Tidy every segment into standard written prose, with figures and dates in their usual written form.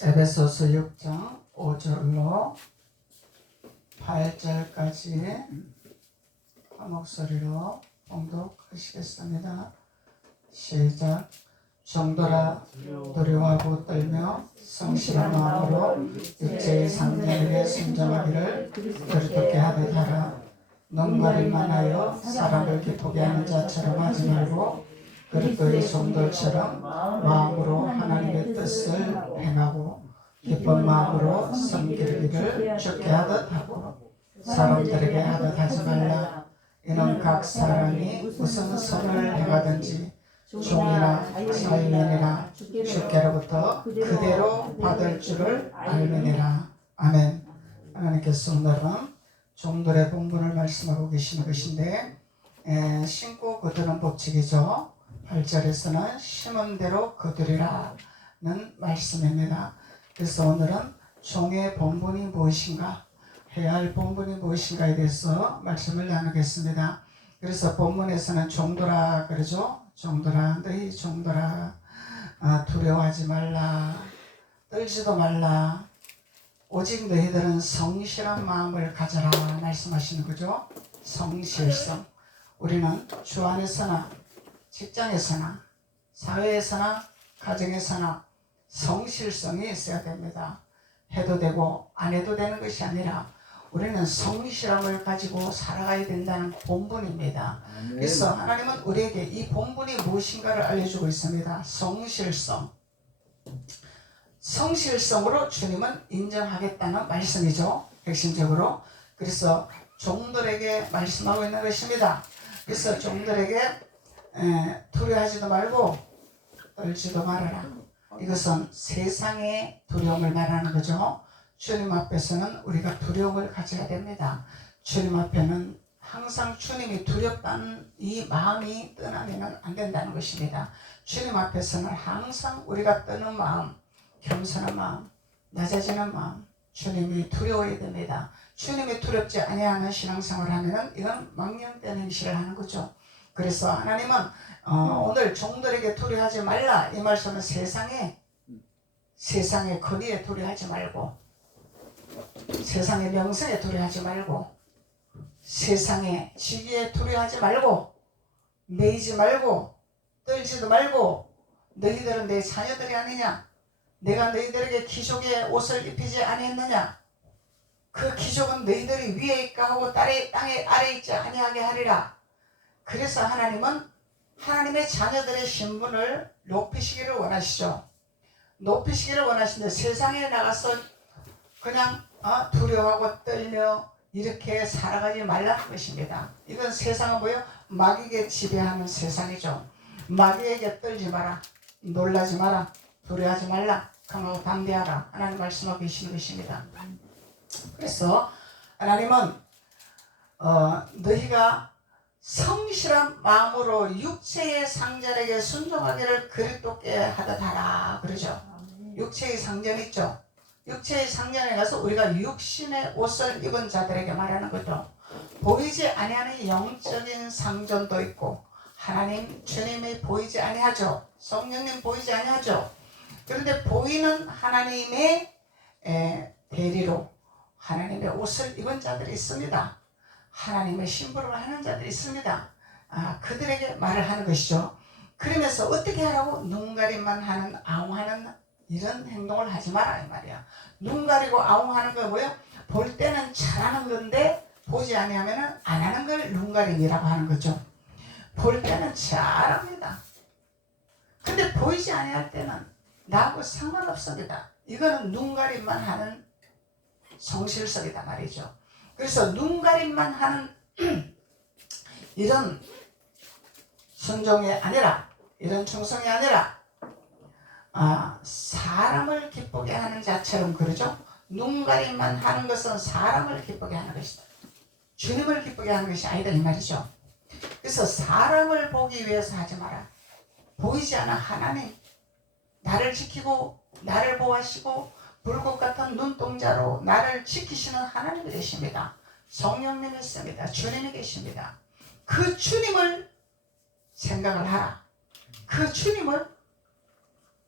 에베소서 6장 5절로 8절까지 한 목소리로 봉독하시겠습니다. 시작. 정도라 두려워하고 떨며 성실한 마음으로 육체의 상대에게 순종하기를 그릇되게 하듯 하라. 눈가림만 하여 사람을 기쁘게 하는 자처럼 하지 말고 그리스도의 성도처럼 마음으로 하나님의 뜻을 행하고 기쁜 마음으로 섬기기를 주께 하듯 하고 사람들에게 하듯 하지 말라. 이는 각 사람이 무슨 선을 행하든지 종이나 자유인이나 주께로부터 그대로 받을 줄을 알미니라. 아멘. 하나님께서 오늘은 종들의 본분을 말씀하고 계시는 것인데 심고 거두는 법칙이죠. 8절에서는 심은 대로 거두리라는 말씀입니다. 그래서 오늘은 종의 본분이 무엇인가, 해야 할 본분이 무엇인가에 대해서 말씀을 나누겠습니다. 그래서 본문에서는 종들아 그러죠. 종들아, 너희 종들아, 두려워하지 말라, 떨지도 말라, 오직 너희들은 성실한 마음을 가져라 말씀하시는 거죠. 성실성. 우리는 주 안에서나 직장에서나 사회에서나 가정에서나 성실성이 있어야 됩니다. 해도 되고 안 해도 되는 것이 아니라 우리는 성실함을 가지고 살아가야 된다는 본분입니다. 그래서 하나님은 우리에게 이 본분이 무엇인가를 알려주고 있습니다. 성실성. 성실성으로 주님은 인정하겠다는 말씀이죠. 핵심적으로. 그래서 종들에게 말씀하고 있는 것입니다. 그래서 종들에게 두려워하지도 말고 떨지도 말아라. 이것은 세상의 두려움을 말하는 거죠. 주님 앞에서는 우리가 두려움을 가져야 됩니다. 주님 앞에는 항상 주님이 두렵다는 이 마음이 떠나면 안 된다는 것입니다. 주님 앞에서는 항상 우리가 떠는 마음, 겸손한 마음, 낮아지는 마음, 주님이 두려워야 됩니다. 주님이 두렵지 아니하는 신앙생활을 하면 이건 망령된 행실을 하는 거죠. 그래서 하나님은 오늘 종들에게 두려워하지 말라 이 말씀은 세상의 권위에 두려워하지 말고, 세상의 명성에 두려워하지 말고, 세상의 지위에 두려워하지 말고, 매이지 말고, 떨지도 말고, 너희들은 내 자녀들이 아니냐? 내가 너희들에게 기족의 옷을 입히지 아니했느냐? 그 기족은 너희들이 위에 있까 하고 땅에 아래 있지 아니하게 하리라. 그래서 하나님은 하나님의 자녀들의 신분을 높이시기를 원하시죠. 높이시기를 원하시는데 세상에 나가서 그냥 두려워하고 떨며 이렇게 살아가지 말라는 것입니다. 이건 세상은 뭐예요? 마귀에게 지배하는 세상이죠. 마귀에게 떨지 마라, 놀라지 마라, 두려워하지 말라, 강하고 담대하라. 하나님 말씀하고 계시는 것입니다. 그래서 하나님은 너희가 성실한 마음으로 육체의 상전에게 순종하기를 그릇되게 하듯 하라 그러죠. 육체의 상전 있죠. 육체의 상전에 가서 우리가 육신의 옷을 입은 자들에게 말하는 거죠. 보이지 아니하는 영적인 상전도 있고 하나님 주님이 보이지 아니하죠. 성령님 보이지 아니하죠. 그런데 보이는 하나님의 대리로 하나님의 옷을 입은 자들이 있습니다. 하나님의 심부름을 하는 자들이 있습니다. 그들에게 말을 하는 것이죠. 그러면서 어떻게 하라고? 눈 가림만 하는, 아웅하는 이런 행동을 하지 마라 이 말이야. 눈 가리고 아웅하는 거 뭐예요? 볼 때는 잘하는 건데 보지 아니하면 안 하는 걸 눈 가림이라고 하는 거죠. 볼 때는 잘합니다. 근데 보이지 아니할 때는 나하고 상관없습니다. 이거는 눈 가림만 하는 성실성이다 말이죠. 그래서 눈가림만 하는 이런 순종이 아니라, 이런 충성이 아니라 사람을 기쁘게 하는 자처럼 그러죠. 눈가림만 하는 것은 사람을 기쁘게 하는 것이다. 주님을 기쁘게 하는 것이 아니다 이 말이죠. 그래서 사람을 보기 위해서 하지 마라. 보이지 않아 하나님, 나를 지키고 나를 보호하시고 불꽃 같은 눈동자로 나를 지키시는 하나님이 계십니다. 성령님이 있습니다. 주님이 계십니다. 그 주님을 생각을 하라. 그 주님을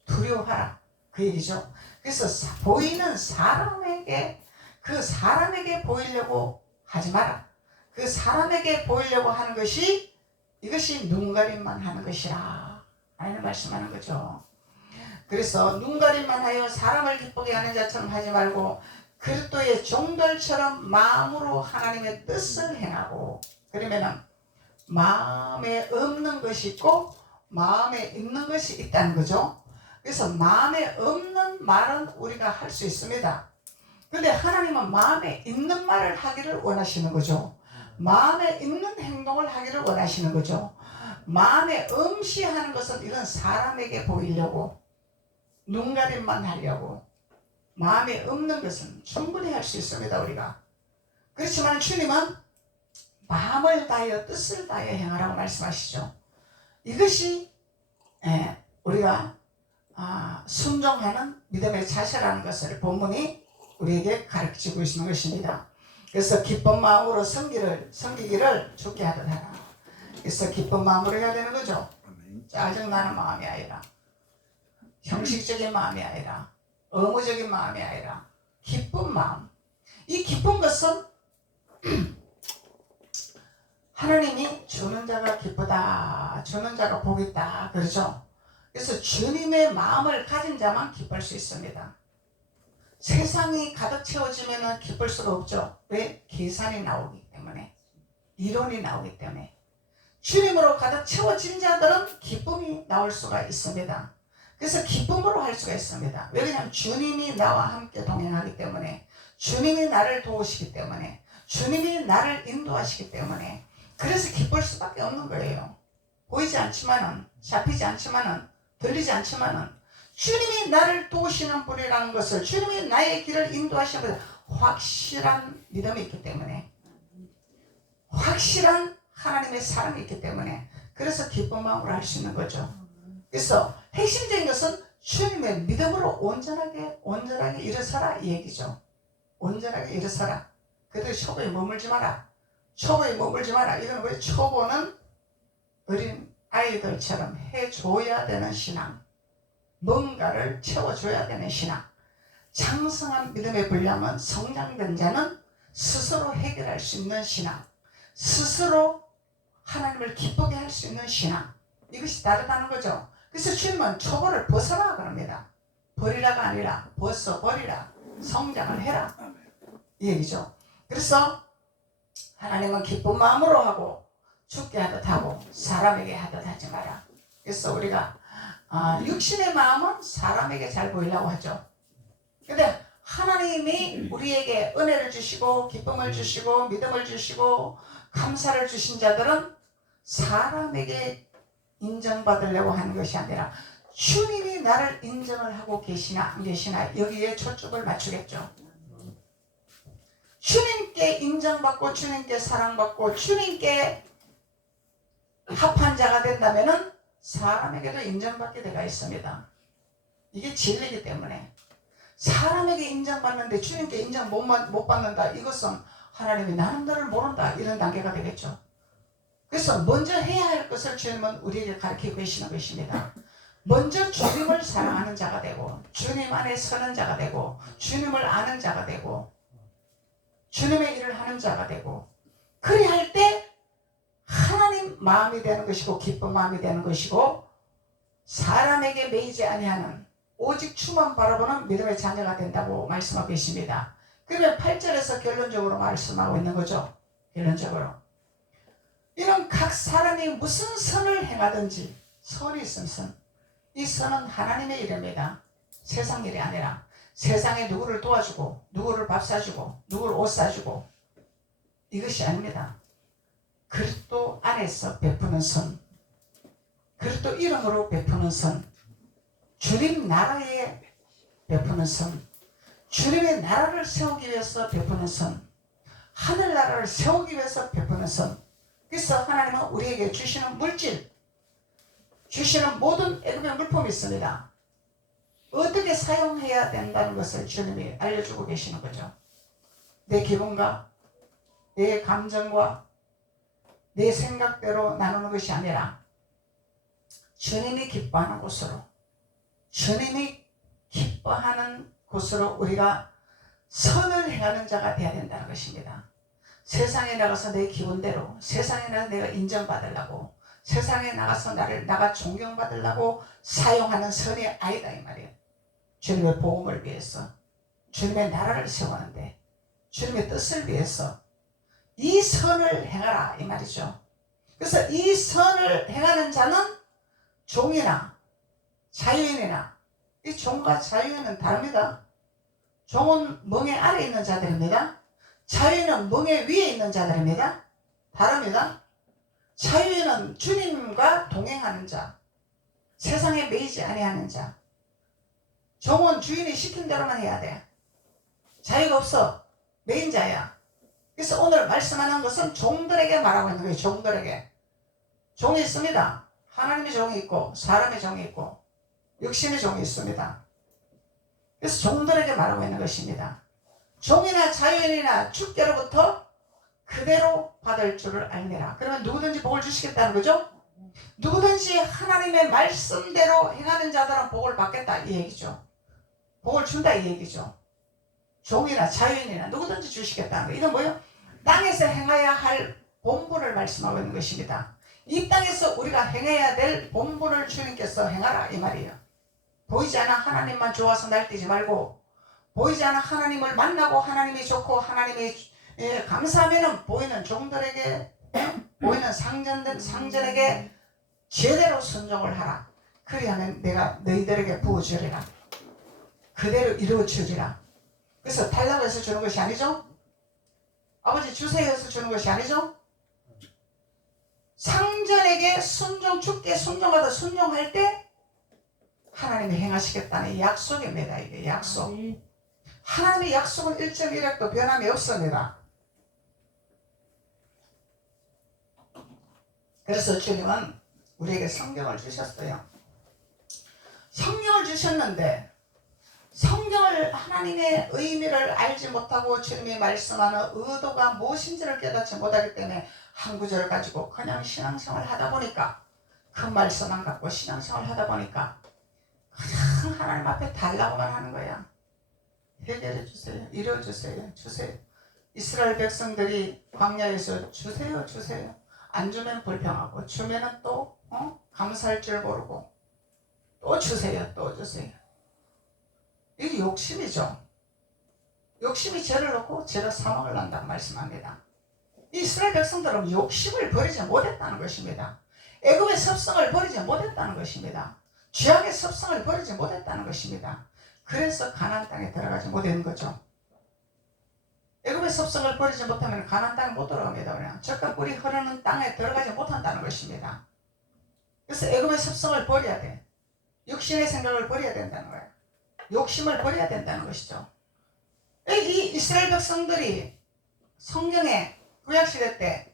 두려워하라. 그 그 얘기죠. 그래서 보이는 사람에게, 그 사람에게 보이려고 하지 마라. 그 사람에게 보이려고 하는 것이, 이것이 눈가림만 하는 것이라 하는 말씀하는 거죠. 그래서 눈가림만 하여 사람을 기쁘게 하는 자처럼 하지 말고 그리스도의 종들처럼 마음으로 하나님의 뜻을 행하고, 그러면은 마음에 없는 것이 있고 마음에 있는 것이 있다는 거죠. 그래서 마음에 없는 말은 우리가 할 수 있습니다. 근데 하나님은 마음에 있는 말을 하기를 원하시는 거죠. 마음에 있는 행동을 하기를 원하시는 거죠. 마음에 음시하는 것은 이건 사람에게 보이려고, 눈가림만 하려고, 마음에 없는 것은 충분히 할 수 있습니다, 우리가. 그렇지만 주님은 마음을 다하여 뜻을 다하여 행하라고 말씀하시죠. 이것이 우리가 순종하는 믿음의 자세라는 것을 본문이 우리에게 가르치고 있는 것입니다. 그래서 기쁜 마음으로 섬기기를 좋게 하듯 하라. 그래서 기쁜 마음으로 해야 되는 거죠. 짜증나는 마음이 아니라, 형식적인 마음이 아니라, 의무적인 마음이 아니라 기쁜 마음. 이 기쁜 것은 하나님이 주는 자가 기쁘다, 주는 자가 복이 있다, 그러죠. 그래서 주님의 마음을 가진 자만 기쁠 수 있습니다. 세상이 가득 채워지면 기쁠 수가 없죠. 왜? 계산이 나오기 때문에, 이론이 나오기 때문에. 주님으로 가득 채워진 자들은 기쁨이 나올 수가 있습니다. 그래서 기쁨으로 할 수가 있습니다. 왜냐하면 주님이 나와 함께 동행하기 때문에, 주님이 나를 도우시기 때문에, 주님이 나를 인도하시기 때문에, 그래서 기쁠 수밖에 없는 거예요. 보이지 않지만은, 잡히지 않지만은, 들리지 않지만은 주님이 나를 도우시는 분이라는 것을, 주님이 나의 길을 인도하시는 분이 확실한 믿음이 있기 때문에, 확실한 하나님의 사랑이 있기 때문에, 그래서 기쁜 마음으로 할 수 있는 거죠. 그래서 핵심적인 것은 주님의 믿음으로 온전하게 일어서라, 이 얘기죠. 온전하게 일어서라. 그래도 초보에 머물지 마라. 초보에 머물지 마라. 이건 왜? 초보는 어린 아이들처럼 해줘야 되는 신앙, 뭔가를 채워줘야 되는 신앙. 장성한 믿음의 분량은 성장된 자는 스스로 해결할 수 있는 신앙, 스스로 하나님을 기쁘게 할 수 있는 신앙, 이것이 다르다는 거죠. 그래서 주님은 초보를 벗어라 그럽니다. 버리라가 아니라 벗어버리라, 성장을 해라, 이 얘기죠. 그래서 하나님은 기쁜 마음으로 하고 죽게 하듯 하고 사람에게 하듯 하지 마라. 그래서 우리가 육신의 마음은 사람에게 잘 보이려고 하죠. 근데 하나님이 우리에게 은혜를 주시고 기쁨을 주시고 믿음을 주시고 감사를 주신 자들은 사람에게 인정받으려고 하는 것이 아니라 주님이 나를 인정을 하고 계시나 안 계시나, 여기에 초점을 맞추겠죠. 주님께 인정받고 주님께 사랑받고 주님께 합한 자가 된다면 사람에게도 인정받게 되어 있습니다. 이게 진리이기 때문에. 사람에게 인정받는데 주님께 인정 못 받는다, 이것은 하나님이 나는 너를 모른다, 이런 단계가 되겠죠. 그래서 먼저 해야 할 것을 주님은 우리에게 가르치고 계시는 것입니다. 먼저 주님을 사랑하는 자가 되고, 주님 안에 서는 자가 되고, 주님을 아는 자가 되고, 주님의 일을 하는 자가 되고, 그리 할 때 하나님 마음이 되는 것이고 기쁜 마음이 되는 것이고, 사람에게 매이지 아니하는 오직 주만 바라보는 믿음의 자녀가 된다고 말씀하고 계십니다. 그러면 8절에서 결론적으로 말씀하고 있는 거죠. 결론적으로 이는 각 사람이 무슨 선을 행하든지, 선이 있으면 선, 이 선은 하나님의 일입니다. 세상 일이 아니라 세상에 누구를 도와주고 누구를 밥 사주고 누구를 옷 사주고, 이것이 아닙니다. 그리스도 안에서 베푸는 선, 그리스도 이름으로 베푸는 선, 주님 나라에 베푸는 선, 주님의 나라를 세우기 위해서 베푸는 선, 하늘나라를 세우기 위해서 베푸는 선. 그래서 하나님은 우리에게 주시는 물질, 주시는 모든 애굽의 물품이 있습니다. 어떻게 사용해야 된다는 것을 주님이 알려주고 계시는 거죠. 내 기분과 내 감정과 내 생각대로 나누는 것이 아니라 주님이 기뻐하는 곳으로, 주님이 기뻐하는 곳으로 우리가 선을 행하는 자가 되어야 된다는 것입니다. 세상에 나가서 내 기분대로, 세상에 나가서 내가 인정받으려고, 세상에 나가서 나가 존경받으려고 사용하는 선이 아니다 이 말이에요. 주님의 복음을 위해서, 주님의 나라를 세우는데, 주님의 뜻을 위해서 이 선을 행하라 이 말이죠. 그래서 이 선을 행하는 자는 종이나 자유인이나, 이 종과 자유인은 다릅니다. 종은 멍에 아래 있는 자들입니다. 자유인은 멍에 위에 있는 자들입니다. 다릅니다. 자유인은 주님과 동행하는 자, 세상에 매이지 아니하는 자. 종은 주인이 시킨 대로만 해야 돼. 자유가 없어. 매인 자야. 그래서 오늘 말씀하는 것은 종들에게 말하고 있는 거예요. 종들에게. 종이 있습니다. 하나님의 종이 있고 사람의 종이 있고 육신의 종이 있습니다. 그래서 종들에게 말하고 있는 것입니다. 종이나 자유인이나 주께로부터 그대로 받을 줄을 알미라. 그러면 누구든지 복을 주시겠다는 거죠? 누구든지 하나님의 말씀대로 행하는 자들은 복을 받겠다 이 얘기죠. 복을 준다 이 얘기죠. 종이나 자유인이나 누구든지 주시겠다는 거. 이건 뭐예요? 땅에서 행해야 할 본분을 말씀하고 있는 것입니다. 이 땅에서 우리가 행해야 될 본분을 주님께서 행하라 이 말이에요. 보이지 않아 하나님만 좋아서 날뛰지 말고, 보이지 않아 하나님을 만나고 하나님이 좋고 하나님이 감사하면은 보이는 종들에게, 보이는 상전에게 제대로 순종을 하라. 그리하면 내가 너희들에게 부어주리라. 그대로 이루어주리라. 그래서 달라고 해서 주는 것이 아니죠. 아버지 주세요 해서 주는 것이 아니죠. 상전에게 주께 순종하다 순종할 때 하나님이 행하시겠다는 약속입니다. 이게 약속. 하나님의 약속은 1.1핵도 변함이 없습니다. 그래서 주님은 우리에게 성경을 주셨어요. 성경을 주셨는데 성경을 하나님의 의미를 알지 못하고 주님이 말씀하는 의도가 무엇인지를 깨닫지 못하기 때문에 한 구절을 가지고 그냥 신앙생활을 하다 보니까, 그 말씀만 갖고 신앙생활을 하다 보니까 그냥 하나님 앞에 달라고만 하는 거야. 해결해 주세요. 이루어 주세요. 주세요. 이스라엘 백성들이 광야에서 주세요. 주세요. 안 주면 불평하고, 주면은 또 감사할 줄 모르고, 또 주세요. 또 주세요. 이게 욕심이죠. 욕심이 죄를 넣고 죄로 사망을 난다고 말씀합니다. 이스라엘 백성들은 욕심을 버리지 못했다는 것입니다. 애굽의 섭성을 버리지 못했다는 것입니다. 죄악의 섭성을 버리지 못했다는 것입니다. 그래서 가나안 땅에 들어가지 못한 거죠. 애굽의 섭성을 버리지 못하면 가나안 땅에 못 들어갑니다. 그냥 젖과 꿀이 흐르는 땅에 들어가지 못한다는 것입니다. 그래서 애굽의 섭성을 버려야 돼. 육신의 생각을 버려야 된다는 거예요. 욕심을 버려야 된다는 것이죠. 이 이스라엘 백성들이 성경에 구약시대 때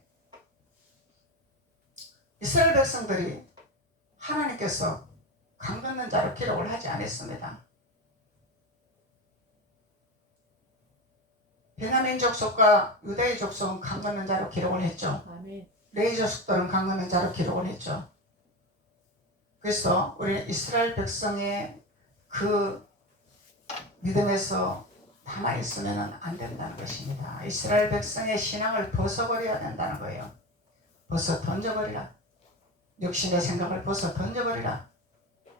이스라엘 백성들이 하나님께서 강 걷는 자로 기록을 하지 않았습니다. 베냐민 족속과 유다의 족속은 강 걷는 자로 기록을 했죠. 레위 족속들은 강 걷는 자로 기록을 했죠. 그래서 우리는 이스라엘 백성의 그 믿음에서 남아있으면 안 된다는 것입니다. 이스라엘 백성의 신앙을 벗어버려야 된다는 거예요. 벗어 던져버리라. 육신의 생각을 벗어 던져버리라.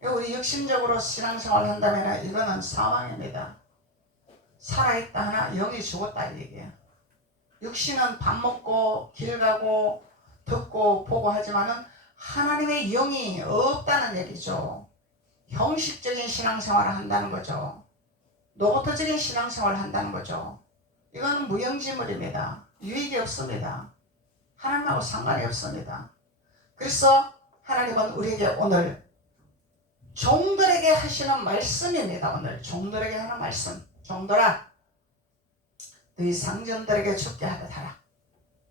우리 육신적으로 신앙생활을 한다면 이거는 사망입니다. 살아있다 하나 영이 죽었다 이 얘기예요. 육신은 밥 먹고 길 가고 듣고 보고 하지만은 하나님의 영이 없다는 얘기죠. 형식적인 신앙생활을 한다는 거죠. 노고토적인 신앙생활을 한다는 거죠. 이건 무용지물입니다. 유익이 없습니다. 하나님하고 상관이 없습니다. 그래서 하나님은 우리에게 오늘 종들에게 하시는 말씀입니다. 오늘 종들에게 하는 말씀. 종들아, 너희 상전들에게 죽게 하듯 하라.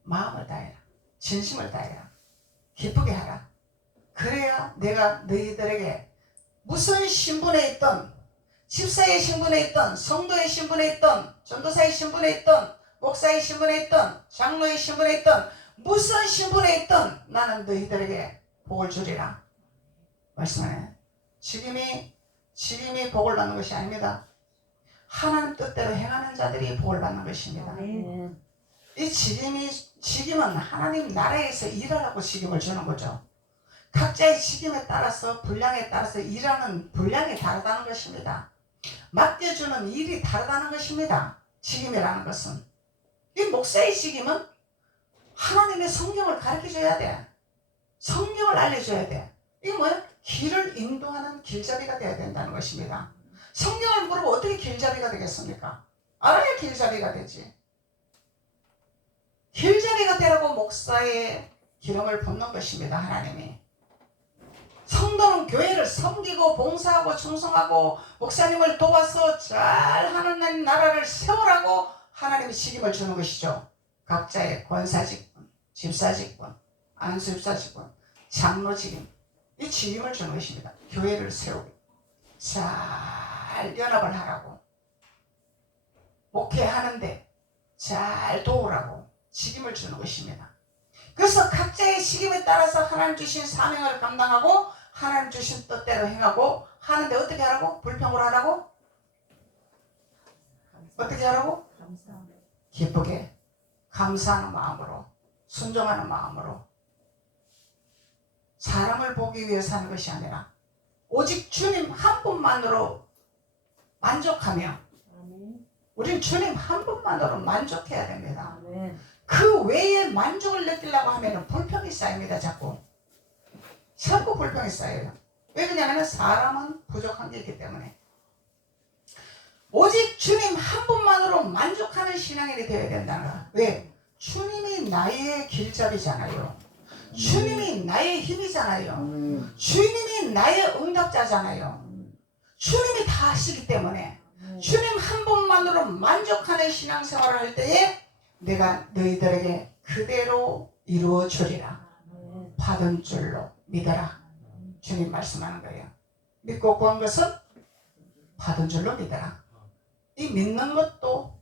마음을 다해라. 진심을 다해라. 기쁘게 하라. 그래야 내가 너희들에게 무슨 신분에 있던, 집사의 신분에 있던, 성도의 신분에 있던, 전도사의 신분에 있던, 목사의 신분에 있던, 장로의 신분에 있던, 무슨 신분에 있던 나는 너희들에게 복을 주리라 말씀하네. 지금이 직임이 복을 받는 것이 아닙니다. 하나님 뜻대로 행하는 자들이 복을 받는 것입니다. 아멘. 이 직임은 하나님 나라에서 일하라고 직임을 주는 거죠. 각자의 직임에 따라서 분량에 따라서 일하는 분량이 다르다는 것입니다. 맡겨주는 일이 다르다는 것입니다. 직임이라는 것은. 이 목사의 직임은 하나님의 성경을 가르쳐줘야 돼. 성경을 알려줘야 돼. 이게 뭐야? 길을 인도하는 길잡이가 되어야 된다는 것입니다. 성경을 모르고 어떻게 길잡이가 되겠습니까? 알아야 길잡이가 되지. 길잡이가 되라고 목사의 기름을 붓는 것입니다. 하나님이. 성도는 교회를 섬기고 봉사하고 충성하고 목사님을 도와서 잘 하나님 나라를 세우라고 하나님이 직임을 주는 것이죠. 각자의 권사직분, 집사직분, 안수집사직분, 장로직임, 이 직임을 주는 것입니다. 교회를 세우고 잘 연합을 하라고, 목회하는데 잘 도우라고 직임을 주는 것입니다. 그래서 각자의 직임에 따라서 하나님 주신 사명을 감당하고 하나님 주신 뜻대로 행하고 하는데 어떻게 하라고? 불평으로 하라고? 어떻게 하라고? 기쁘게 감사하는 마음으로, 순종하는 마음으로, 사람을 보기 위해서 하는 것이 아니라 오직 주님 한 분만으로 만족하며, 우린 주님 한 분만으로 만족해야 됩니다. 그 외에 만족을 느끼려고 하면 불평이 쌓입니다. 자꾸 불평이 쌓여요. 왜 그러냐면 사람은 부족한 게 있기 때문에. 오직 주님 한 분만으로 만족하는 신앙인이 되어야 된다는 거야. 왜? 주님이 나의 길잡이잖아요. 주님이 나의 힘이잖아요. 주님이 나의 응답자잖아요. 주님이 다 하시기 때문에 주님 한 분만으로 만족하는 신앙생활을 할 때에 내가 너희들에게 그대로 이루어 주리라. 받은 줄로 믿어라. 주님 말씀하는 거예요. 믿고 구한 것은 받은 줄로 믿어라. 이 믿는 것도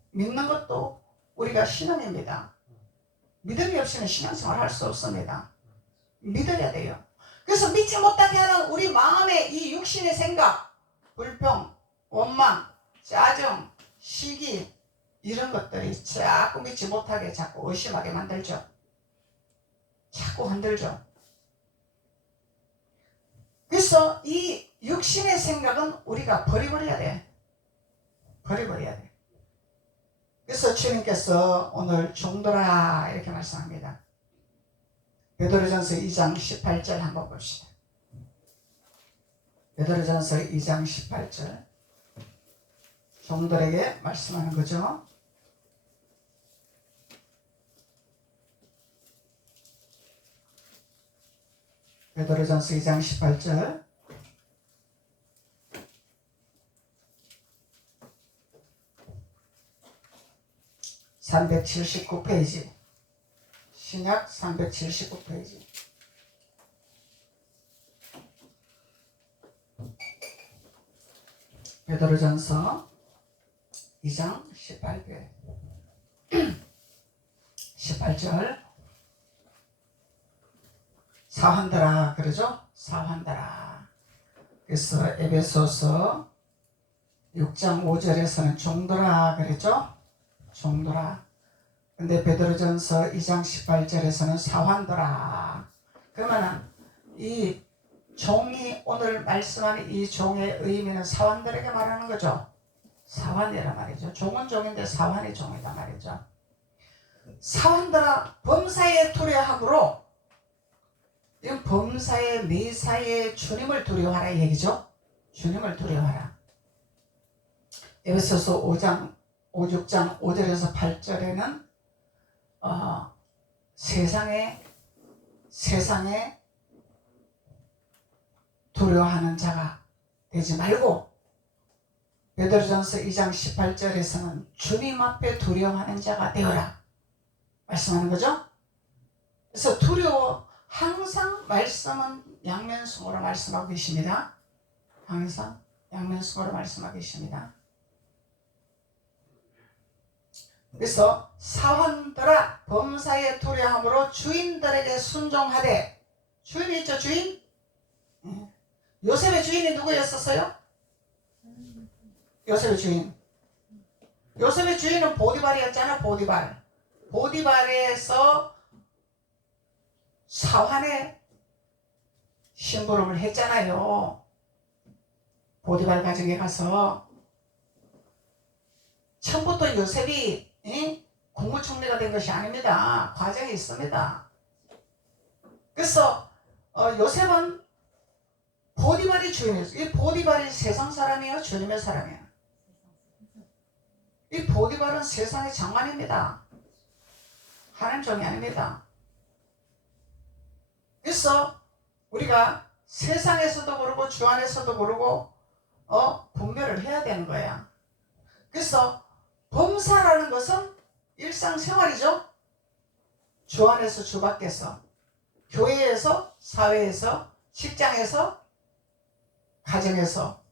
우리가 신앙입니다. 믿음이 없이는 신앙생활 할 수 없습니다. 믿어야 돼요. 그래서 믿지 못하게 하는 우리 마음의 이 육신의 생각, 불평, 원망, 짜증, 시기, 이런 것들이 자꾸 믿지 못하게, 자꾸 의심하게 만들죠. 자꾸 흔들죠. 그래서 이 육신의 생각은 우리가 버려버려야 돼. 버려버려야 돼. 그래서 주님께서 오늘 종들아 이렇게 말씀합니다. 베드로전서 2장 18절 한번 봅시다. 베드로전서 2장 18절. 종들에게 말씀하는 거죠. 베드로전서 2장 18절. (379페이지) 신약 379페이지. 베드로전서 2장 18절. 사환들아 그러죠? 사환들아. 그래서 에베소서 6장 5절에서는 종들아 그러죠? 종들아. 근데 베드로전서 2장 18절에서는 사환들아. 그러면은 이 종이 오늘 말씀하는 이 종의 의미는 사환들에게 말하는 거죠. 사환이란 말이죠. 종은 종인데 사환이 종이다 말이죠. 사환들아 범사에 두려함으로, 이건 범사에 매사에 주님을 두려워하라 이 얘기죠. 주님을 두려워하라. 에베소서 6장 5절에서 8절에는 세상에 두려워하는 자가 되지 말고, 베드로전서 2장 18절에서는 주님 앞에 두려워하는 자가 되어라 말씀하는 거죠. 그래서 항상 말씀은 양면성으로 말씀하고 계십니다. 항상 양면성으로 말씀하고 계십니다. 그래서 사환들아 범사에 두려함으로 주인들에게 순종하되. 주인이 있죠, 주인? 요셉의 주인이 누구였었어요? 요셉의 주인. 요셉의 주인은 보디발이었잖아. 보디발. 보디발에서 사환의 심부름을 했잖아요. 보디발 가정에 가서. 처음부터 요셉이 국무총리가 된 것이 아닙니다. 과정이 있습니다. 그래서 요셉은 보디발이 주인이었어요. 이 보디발이 세상 사람이에요? 주님의 사람이에요? 이 보디발은 세상의 장관입니다. 하나님 종이 아닙니다. 그래서 우리가 세상에서도 그러고 주 안에서도 그러고 분별을 해야 되는 거야. 그래서 범사라는 것은 일상생활이죠. 주 안에서 주 밖에서, 교회에서, 사회에서, 직장에서, 가정에서.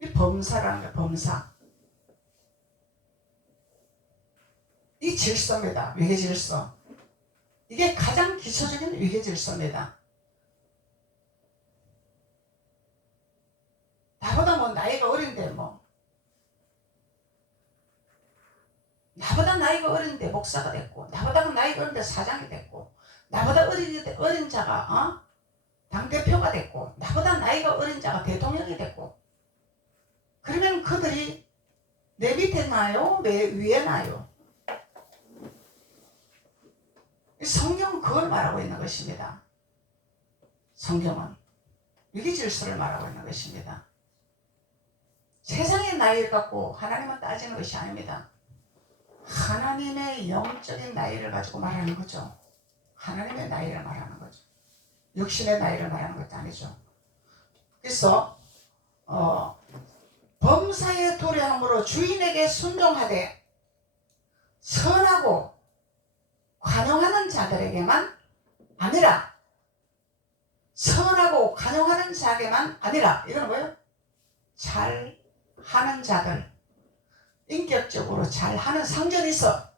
이 범사라는 거야. 범사. 이 질서입니다. 위계 질서. 이게 가장 기초적인 위계 질서입니다. 나보다 뭐 나이가 어린데 나보다 나이가 어린데 목사가 됐고, 나보다 나이가 어린데 사장이 됐고, 나보다 어린 자가 당대표가 됐고, 나보다 나이가 어린 자가 대통령이 됐고, 그러면 그들이 내 밑에 나요? 위에 나요? 성경은 그걸 말하고 있는 것입니다. 성경은 위기질서를 말하고 있는 것입니다. 세상의 나이를 갖고 하나님은 따지는 것이 아닙니다. 하나님의 영적인 나이를 가지고 말하는 거죠. 하나님의 나이를 말하는 거죠. 육신의 나이를 말하는 것도 아니죠. 그래서 범사에 도래함으로 주인에게 순종하되 선하고 관용하는 자들에게만 아니라, 선하고 관용하는 자에게만 아니라, 이건 뭐예요? 잘하는 자들, 인격적으로 잘하는 상전이 있어.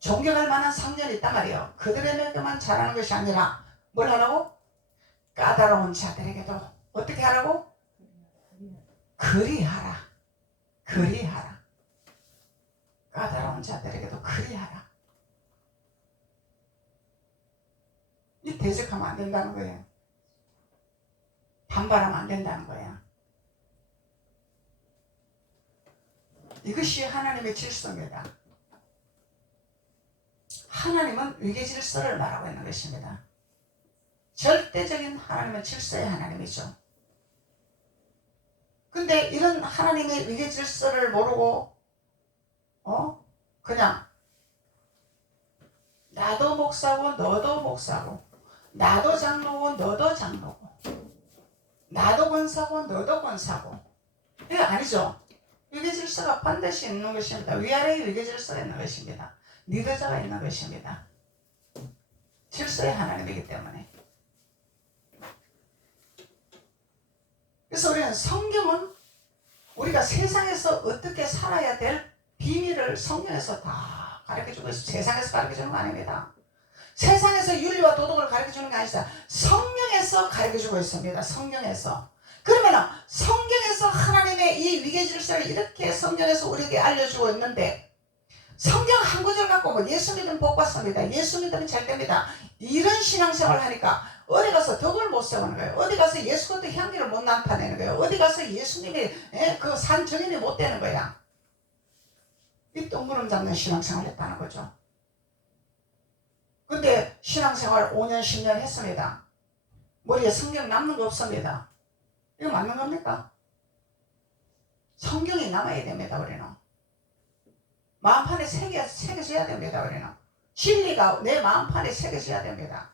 존경할 만한 상전이 있단 말이에요. 그들에게만 잘하는 것이 아니라 뭘 하라고? 까다로운 자들에게도 어떻게 하라고? 그리하라. 그리하라. 까다로운 자들에게도 그리하라. 이 대적하면 안 된다는 거예요. 반발하면 안 된다는 거예요. 이것이 하나님의 질서입니다. 하나님은 위계 질서를 말하고 있는 것입니다. 절대적인 하나님은 질서의 하나님이죠. 근데 이런 하나님의 위계 질서를 모르고 그냥 나도 목사고 너도 목사고, 나도 장로고 너도 장로고, 나도 권사고 너도 권사고, 이게 아니죠. 위계 질서가 반드시 있는 것입니다. 위아래의 위계 질서가 있는 것입니다. 리더자가 있는 것입니다. 질서의 하나님이기 때문에. 그래서 우리는 성경은 우리가 세상에서 어떻게 살아야 될 비밀을 성경에서 다 가르쳐주고 있어요. 세상에서 가르쳐주는 거 아닙니다. 세상에서 윤리와 도덕을 가르쳐주는 게 아니라 성경에서 가르쳐주고 있습니다. 성경에서. 그러면 성경에서 하나님의 이 위계 질서를 이렇게 성경에서 우리에게 알려주고 있는데, 성경 한 구절 갖고 뭐 예수 믿으면 복 받습니다, 예수 믿으면 잘 됩니다, 이런 신앙생활을 하니까 어디 가서 덕을 못 세우는 거예요. 어디 가서 예수 그리스도의 향기를 못 나타내는 거예요. 어디 가서 예수님이 그 산 증인이 못 되는 거야. 이 똥구름 잡는 신앙생활을 했다는 거죠. 근데 신앙생활 5년 10년 했습니다. 머리에 성경 남는 거 없습니다. 이거 맞는 겁니까? 성경이 남아야 됩니다. 우리는 마음판에 새겨져야 됩니다. 우리는 진리가 내 마음판에 새겨져야 됩니다.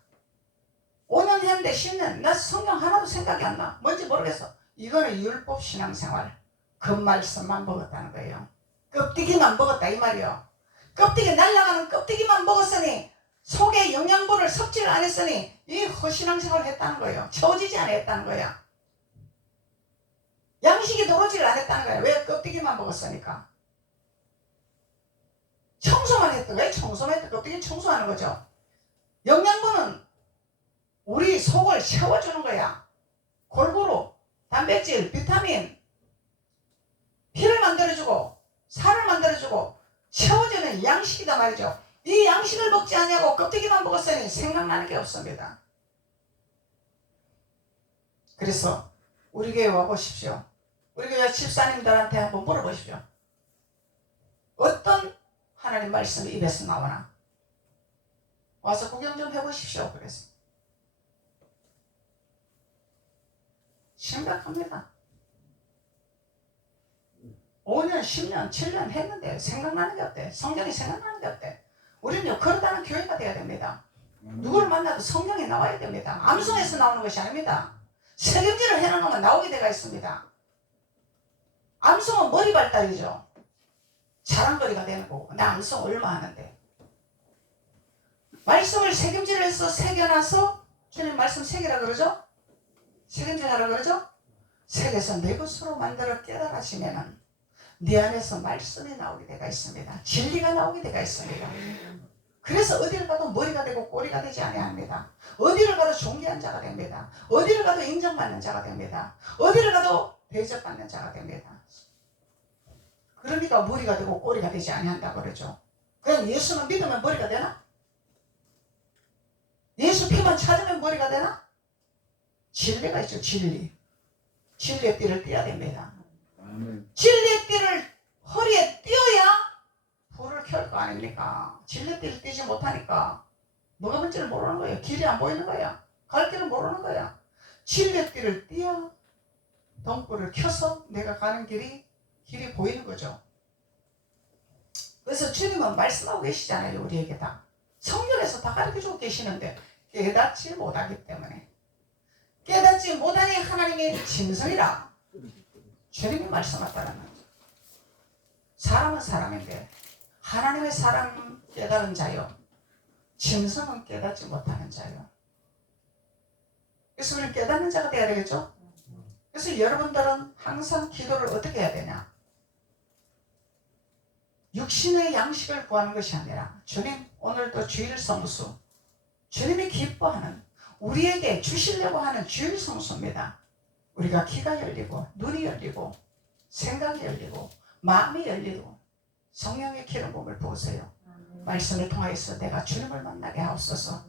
5년 했는데 10년 나 성경 하나도 생각이 안 나. 뭔지 모르겠어. 이거는 율법 신앙생활, 겉말씀만 먹었다는 거예요. 껍데기만 먹었다 이 말이요. 껍데기 날아가는 껍데기만 먹었으니, 속에 영양분을 섭취를 안 했으니 이 허신앙생활을 했다는 거예요. 채워지지 않았다는 거예요. 양식이 들어오지를 않았다는 거예요. 왜? 껍데기만 먹었으니까. 청소만 했던 거예요. 청소만 했던 껍데기 청소하는 거죠. 영양분은 우리 속을 채워주는 거야. 골고루 단백질, 비타민, 만들어주고 살을 만들어주고 채워주는 양식이다 말이죠. 이 양식을 먹지 않냐고 껍데기만 먹었으니 생각나는 게 없습니다. 그래서 우리 교회 와보십시오. 우리 교회 집사님들한테 한번 물어보십시오. 어떤 하나님 말씀이 입에서 나오나? 와서 구경 좀 해보십시오. 그래서 심각합니다. 5년, 10년, 7년 했는데 생각나는 게 없대. 성경이 생각나는 게 없대. 우리는요, 걸어다는 교회가 돼야 됩니다. 누구를 만나도 성경이 나와야 됩니다. 암송에서 나오는 것이 아닙니다. 책임질을 해놓으면 나오게 되어 있습니다. 암송은 머리 발달이죠. 자랑거리가 되는 거고. 나 암송 얼마 하는데. 말씀을 새김질을 해서 새겨놔서 주님 말씀 새기라 그러죠? 책임질하라 그러죠? 새겨서 내 것으로 만들어 깨달아지면은 네 안에서 말씀이 나오게 되어 있습니다. 진리가 나오게 되어 있습니다. 그래서 어디를 가도 머리가 되고 꼬리가 되지 아니합니다. 어디를 가도 존귀한 자가 됩니다. 어디를 가도 인정받는 자가 됩니다. 어디를 가도 대접받는 자가 됩니다. 그러니까 머리가 되고 꼬리가 되지 아니한다고 그러죠. 그냥 예수만 믿으면 머리가 되나? 예수 피만 찾으면 머리가 되나? 진리가 있죠. 진리. 진리의 띠를 띠어야 됩니다. 진리의 띠를 허리에 띄어야 불을 켤 거 아닙니까? 진리의 띠를 띄지 못하니까 뭐가 뭔지를 모르는 거예요. 길이 안 보이는 거야. 갈 길을 모르는 거야. 진리의 띠를 띄어 등불을 켜서 내가 가는 길이 보이는 거죠. 그래서 주님은 말씀하고 계시잖아요. 우리에게 다. 성경에서 다 가르쳐주고 계시는데 깨닫지 못하기 때문에. 깨닫지 못하니 하나님의 짐승이라 주님이 말씀하셨다는 거죠. 사람은 사람인데 하나님의 사람은 깨달은 자요, 짐승은 깨닫지 못하는 자요. 그래서 우리는 깨닫는 자가 되어야 되겠죠. 그래서 여러분들은 항상 기도를 어떻게 해야 되냐? 육신의 양식을 구하는 것이 아니라 주님 오늘도 주일 성수, 주님이 기뻐하는 우리에게 주시려고 하는 주일 성수입니다. 우리가 귀가 열리고 눈이 열리고 생각이 열리고 마음이 열리고 성령의 기름 부음을 부으세요. 말씀을 통하여서 내가 주님을 만나게 하옵소서.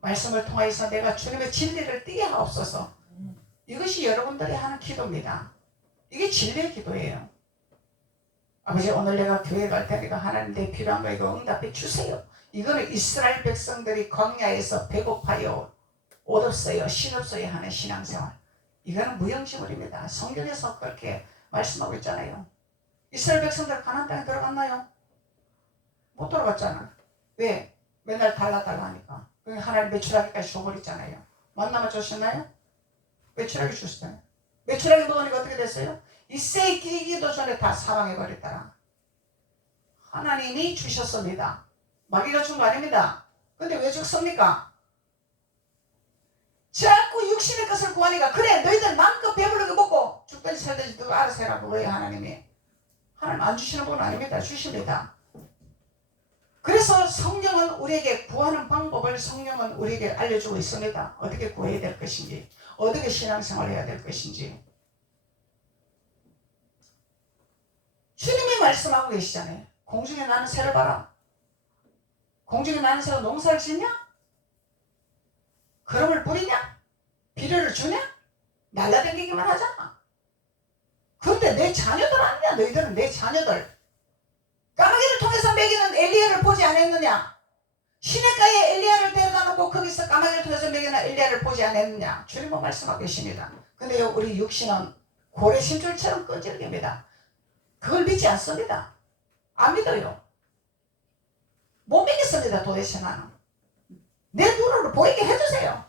말씀을 통하여서 내가 주님의 진리를 띠게 하옵소서. 이것이 여러분들이 하는 기도입니다. 이게 진리의 기도예요. 아버지 오늘 내가 교회 갈 테니까 하나님 내 필요한 거 이거 응답해 주세요. 이거는 이스라엘 백성들이 광야에서 배고파요, 옷 없어요, 신 없어요 하는 신앙생활. 이거는 무용지물입니다. 성경에서 그렇게 말씀하고 있잖아요. 이스라엘 백성들 가나안 땅에 들어갔나요? 못 들어갔잖아. 왜? 맨날 달라 하니까. 하나님 메추라기까지 줘버렸잖아요. 만나면 주셨나요? 메추라기 주셨잖아요. 메추라기 먹으니까 어떻게 됐어요? 이세이 끼기도 전에 다 사망해버렸더라. 하나님이 주셨습니다. 마귀가 준 거 아닙니다. 근데 왜 죽습니까? 자꾸 육신의 것을 구하니까 그래 너희들 마음껏 배부르게 먹고 죽든지 살든지 너가 알아서 해라. 그거예요. 하나님 안 주시는 분은 아닙니다. 주십니다. 그래서 성령은 우리에게 구하는 방법을 성령은 우리에게 알려주고 있습니다. 어떻게 구해야 될 것인지, 어떻게 신앙생활을 해야 될 것인지. 주님이 말씀하고 계시잖아요. 공중에 나는 새를 봐라. 공중에 나는 새가 농사를 짓냐? 그름을 뿌리냐? 비료를 주냐? 날라다니기만 하잖아. 그런데 내 자녀들 아니냐? 너희들은 내 자녀들. 까마귀를 통해서 먹이는 엘리야를 보지 않았느냐? 시냇가에 엘리야를 데려다 놓고 거기서 까마귀를 통해서 먹이는 엘리야를 보지 않았느냐? 주님은 말씀하고 계십니다. 근데 우리 육신은 고래 심줄처럼 끈질깁니다. 그걸 믿지 않습니다. 안 믿어요. 못 믿겠습니다. 도대체 나는. 내 눈으로 보이게 해주세요.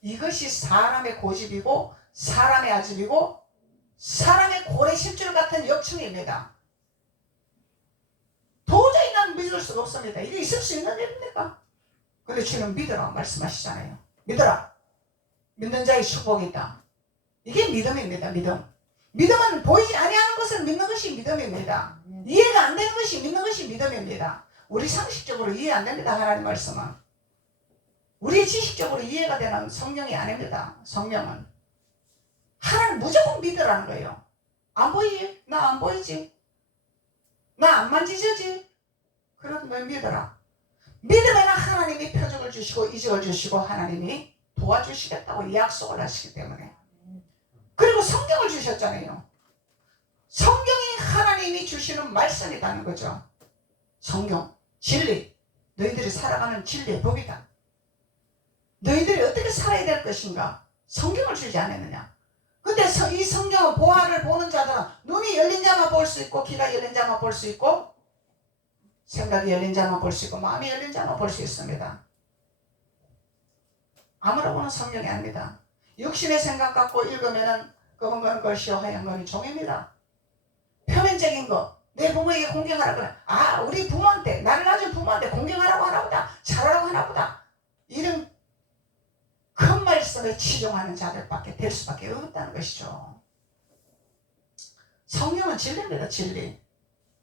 이것이 사람의 고집이고 사람의 아집이고 사람의 고래 심줄 같은 역충입니다. 도저히 난 믿을 수가 없습니다. 이게 있을 수 있는 일입니까? 근데 주는 믿으라 말씀하시잖아요. 믿어라. 믿는 자의 축복이 있다. 이게 믿음입니다. 믿음은 보이지 아니하는 것을 믿는 것이 믿음입니다. 이해가 안 되는 것이 믿는 것이 믿음입니다. 우리 상식적으로 이해 안 됩니다. 하나님 말씀은. 우리 지식적으로 이해가 되는 성령이 아닙니다. 성령은 하나님 무조건 믿으라는 거예요. 안 보이지? 나 안 보이지? 나 안 만지지? 그래도 너 믿어라. 믿으면 하나님이 표적을 주시고 이적을 주시고 하나님이 도와주시겠다고 약속을 하시기 때문에. 그리고 성경을 주셨잖아요. 성경이 하나님이 주시는 말씀이라는 거죠. 성경, 진리, 너희들이 살아가는 진리의 법이다. 너희들이 어떻게 살아야 될 것인가? 성경을 주지 않았느냐? 근데 이 성경은 보화를 보는 자들은 눈이 열린 자만 볼 수 있고 귀가 열린 자만 볼 수 있고 생각이 열린 자만 볼 수 있고 마음이 열린 자만 볼 수 있습니다. 아무나 보는 성경이 아닙니다. 육신의 생각 갖고 읽으면은 검은 거는 것이요 하얀 거는 종입니다. 표면적인 거, 내 부모에게 공경하라고 그래. 아, 우리 부모한테, 나를 낳은 부모한테 공경하라고 하나보다, 잘하라고 하나보다, 이런 큰 말씀에 치중하는 자들밖에 될 수밖에 없다는 것이죠. 성령은 진리입니다. 진리.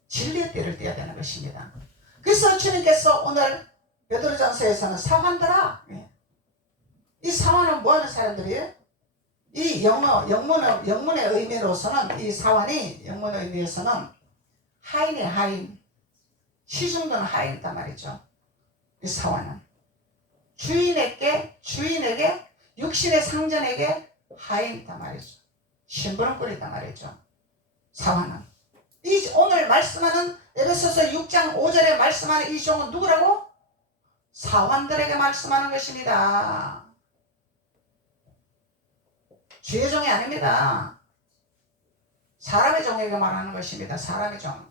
진리의 띠를 띠어야 되는 것입니다. 그래서 주님께서 오늘 베드로전서에서는 사환들아, 이 사환은 뭐하는 사람들이에요? 이 영문의 의미로서는 이 사환이 영문의 의미에서는 하인이에요. 하인. 시중도는 하인이단 말이죠. 이 사환은 주인에게 육신의 상전에게 하인이단 말이죠. 심부름꾼이단 말이죠. 사환은 이 오늘 말씀하는 에베소서 6장 5절에 말씀하는 이 종은 누구라고? 사환들에게 말씀하는 것입니다. 주의 종이 아닙니다. 사람의 종에게 말하는 것입니다. 사람의 종.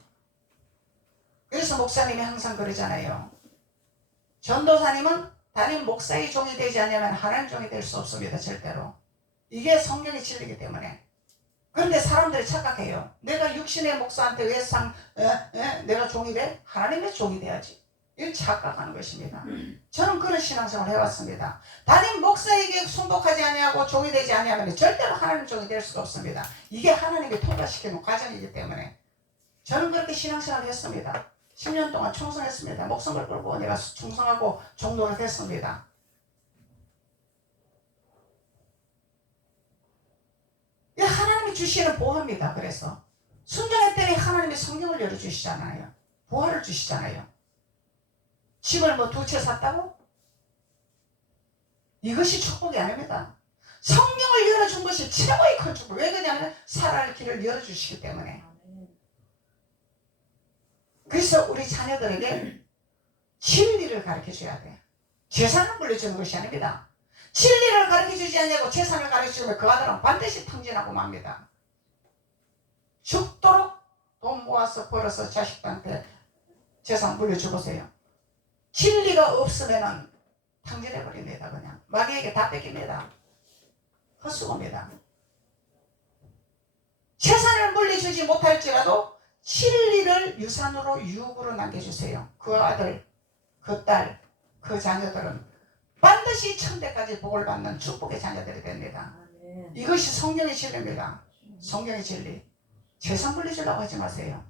그래서 목사님이 항상 그러잖아요. 전도사님은 단임 목사의 종이 되지 않으면 하나님 종이 될 수 없습니다. 절대로. 이게 성경의 진리이기 때문에. 그런데 사람들이 착각해요. 내가 육신의 목사한테 왜 내가 종이 돼? 하나님의 종이 돼야지. 이걸 착각하는 것입니다. 저는 그런 신앙생활을 해왔습니다. 단임 목사에게 순복하지 아니하고 종이 되지 아니하면 절대로 하나님 종이 될 수가 없습니다. 이게 하나님이 통과시키는 과정이기 때문에 저는 그렇게 신앙생활을 했습니다. 10년 동안 충성했습니다. 목숨을 걸고 내가 충성하고 종로를 했습니다. 하나님이 주시는 보화입니다. 그래서 순종했더니 하나님이 성경을 열어주시잖아요. 보화를 주시잖아요. 집을 뭐 2채 샀다고? 이것이 축복이 아닙니다. 성경을 열어준 것이 최고의 큰 축복. 왜 그러냐면 살아갈 길을 열어주시기 때문에. 그래서 우리 자녀들에게 진리를 가르쳐줘야 돼. 재산을 물려주는 것이 아닙니다. 진리를 가르쳐주지 않냐고 재산을 가르쳐주면 그 아들은 반드시 탕진하고 맙니다. 죽도록 돈 모아서 벌어서 자식들한테 재산 물려주보세요. 진리가 없으면 탕진해버립니다. 그냥 마귀에게 다 뺏깁니다. 헛수고입니다. 재산을 물려주지 못할지라도 진리를 유산으로 유업으로 남겨주세요. 그 아들, 그 딸, 그 자녀들은 반드시 천대까지 복을 받는 축복의 자녀들이 됩니다. 이것이 성경의 진리입니다. 성경의 진리. 재산 물려주려고 하지 마세요.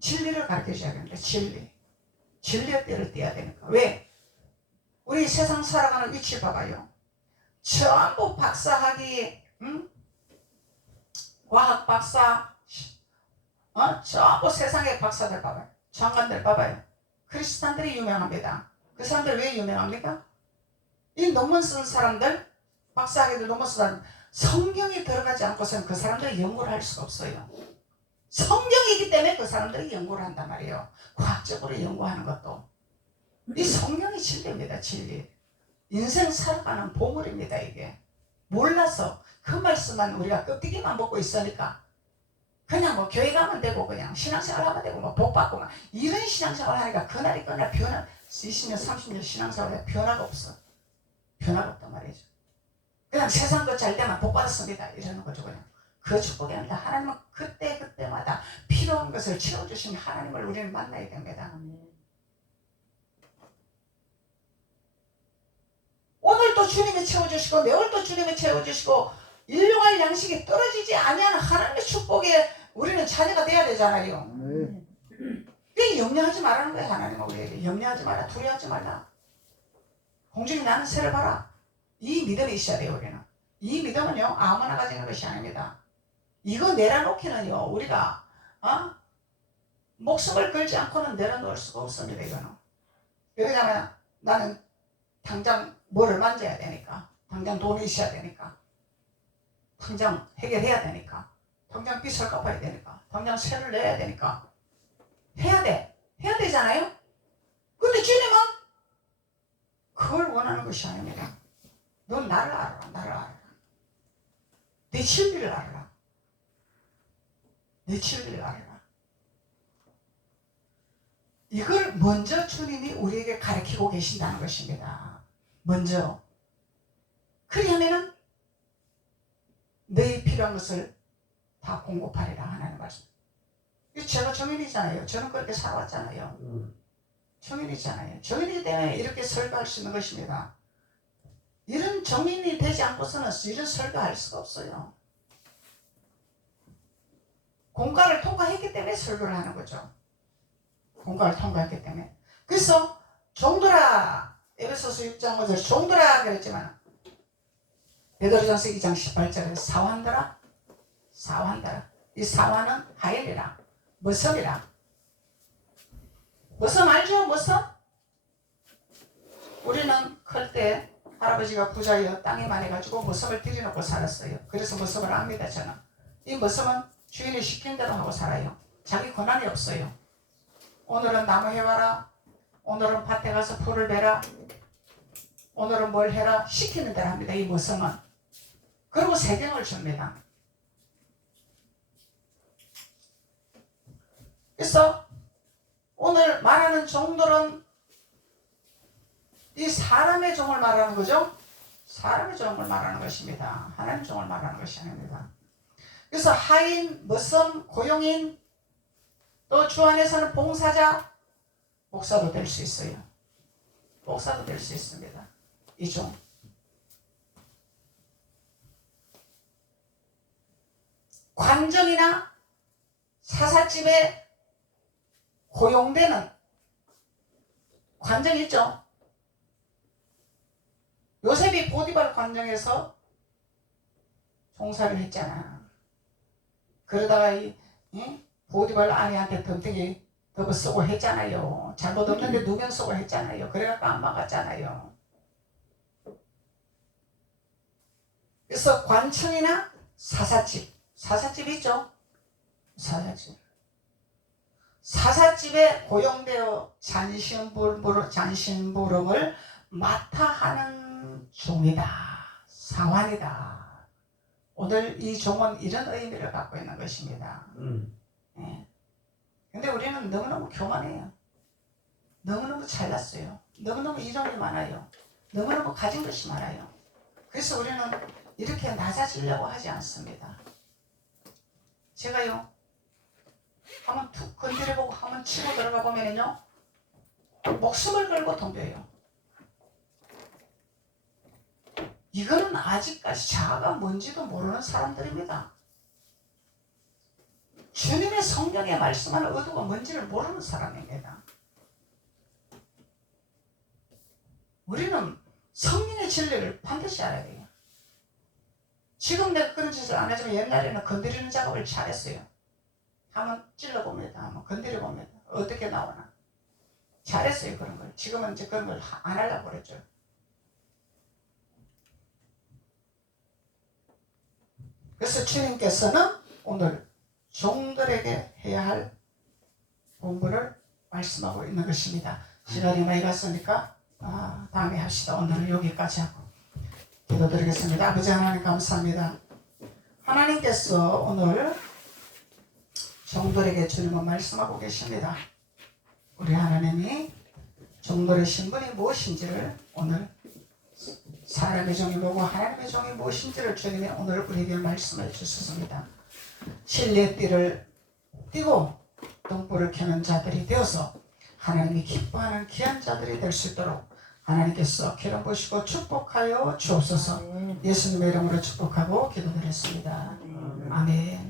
진리를 가르쳐줘야 됩니다. 진리. 진리의 띠를 띠어야 되니까. 왜? 우리 세상 살아가는 위치 봐봐요. 전부 박사학위, 과학 박사, 전부 세상의 박사들 봐봐요. 장관들 봐봐요. 크리스찬들이 유명합니다. 그 사람들 왜 유명합니까? 이 논문 쓴 사람들, 박사학위들 논문 쓴 사람들, 성경이 들어가지 않고서는 그 사람들이 연구를 할 수가 없어요. 성경이기 때문에 그 사람들이 연구를 한단 말이에요. 과학적으로 연구하는 것도. 이 성경이 진리입니다. 진리. 인생 살아가는 보물입니다. 이게. 몰라서 그 말씀만 우리가 껍데기만 먹고 있으니까 그냥 뭐 교회 가면 되고 그냥 신앙생활 하면 되고 뭐 복 받고 막 이런 신앙생활 하니까 그날이 그날 변화 20년 30년 신앙생활에 변화가 없어. 변화가 없단 말이죠. 그냥 세상 것 잘 되면 복 받았습니다. 이러는 거죠. 그냥. 그 축복이 아니라 하나님은 그때마다 필요한 것을 채워주시는 하나님을 우리는 만나야 됩니다. 오늘도 주님이 채워주시고 내일도 주님이 채워주시고 일용할 양식이 떨어지지 아니하는 하나님의 축복에 우리는 자녀가 돼야 되잖아요. 그게 염려하지 말라는 거예요. 하나님은 우리에게 염려하지 말라, 두려워하지 말라. 공중에 나는 새를 봐라. 이 믿음이 있어야 돼요. 우리는. 이 믿음은요 아무나 가지는 것이 아닙니다. 이거 내려놓기는요 우리가 목숨을 걸지 않고는 내려놓을 수가 없습니다. 이거는. 그러잖아요. 나는 당장 뭐를 만져야 되니까, 당장 돈이 있어야 되니까, 당장 해결해야 되니까, 당장 빚을 갚아야 되니까, 당장 세를 내야 되니까 해야 되잖아요. 근데 주님은 그걸 원하는 것이 아닙니다. 넌 나를 알아라. 내 진리를 알아라. 내 진리를 알아라. 이걸 먼저 주님이 우리에게 가르치고 계신다는 것입니다. 먼저. 그리하면은 너희 필요한 것을 다 공급하리라 하나님 말씀. 제가 정인이잖아요. 저는 그렇게 살아왔잖아요. 정인이잖아요. 정인이기 때문에 이렇게 설교할 수 있는 것입니다. 이런 정인이 되지 않고서는 이런 설교할 수가 없어요. 공과를 통과했기 때문에 설교를 하는 거죠. 공과를 통과했기 때문에. 그래서 종들아, 에베소서 6장 5절 종들아 그랬지만 베드로전서 2장 18절에 사환들아. 이 사환은 하엘이라, 머섬이라. 머섬 알죠? 머섬? 우리는 클 때 할아버지가 부자여 땅이 많아가지고 머섬을 들여놓고 살았어요. 그래서 머섬을 압니다. 저는. 이 머섬은 주인이 시킨 대로 하고 살아요. 자기 권한이 없어요. 오늘은 나무 해와라, 오늘은 밭에 가서 풀을 베라, 오늘은 뭘 해라, 시키는 대로 합니다. 이 머섬은. 그리고 세경을 줍니다. 그래서 오늘 말하는 종들은 이 사람의 종을 말하는 거죠. 사람의 종을 말하는 것입니다. 하나님의 종을 말하는 것이 아닙니다. 그래서 하인, 머섬, 고용인, 또 주 안에서는 봉사자, 목사도 될 수 있어요. 목사도 될 수 있습니다. 이 종. 관정이나 사사집에 고용되는 관정 있죠. 요셉이 보디발 관정에서 종사를 했잖아. 그러다가 보디발 아내한테 덤태기 덮어 쓰고 했잖아요. 잘못 없는데 누명 쓰고 했잖아요. 그래갖고 안 막았잖아요. 그래서 관청이나 사사집 있죠. 사사집에 고용되어 잔심부름을 맡아 하는 종이다. 사환이다. 오늘 이 종은 이런 의미를 갖고 있는 것입니다. 네. 근데 우리는 너무너무 교만해요. 너무너무 잘났어요. 너무너무 이름이 많아요. 너무너무 가진 것이 많아요. 그래서 우리는 이렇게 낮아지려고 하지 않습니다. 제가요, 한번 툭 건드려보고 한번 치고 들어가 보면요, 목숨을 걸고 덤벼요. 이거는 아직까지 자아가 뭔지도 모르는 사람들입니다. 주님의 성경에 말씀하는 의도가 뭔지를 모르는 사람입니다. 우리는 성령의 진리를 반드시 알아야 돼요. 지금 내가 그런 짓을 안 하지만 옛날에는 건드리는 작업을 잘했어요. 한번 찔러봅니다. 한번 건드려봅니다. 어떻게 나오나. 잘했어요, 그런 걸. 지금은 이제 그런 걸 안 하려고 그랬죠. 그래서 주님께서는 오늘 종들에게 해야 할 공부를 말씀하고 있는 것입니다. 시간이 많이 갔으니까 다음에 합시다. 오늘은 여기까지 하고 기도드리겠습니다. 아버지 하나님 감사합니다. 하나님께서 오늘 종들에게 주님은 말씀하고 계십니다. 우리 하나님이 종들의 신분이 무엇인지를 오늘 사람의 종이 뭐고 하나님의 종이 무엇인지를 주님이 오늘 우리에게 말씀해 주셨습니다. 진리의 띠를 띠고 등불을 켜는 자들이 되어서 하나님이 기뻐하는 귀한 자들이 될 수 있도록 하나님께서 기름 부으시고 축복하여 주옵소서. 예수님의 이름으로 축복하고 기도드렸습니다. 아멘.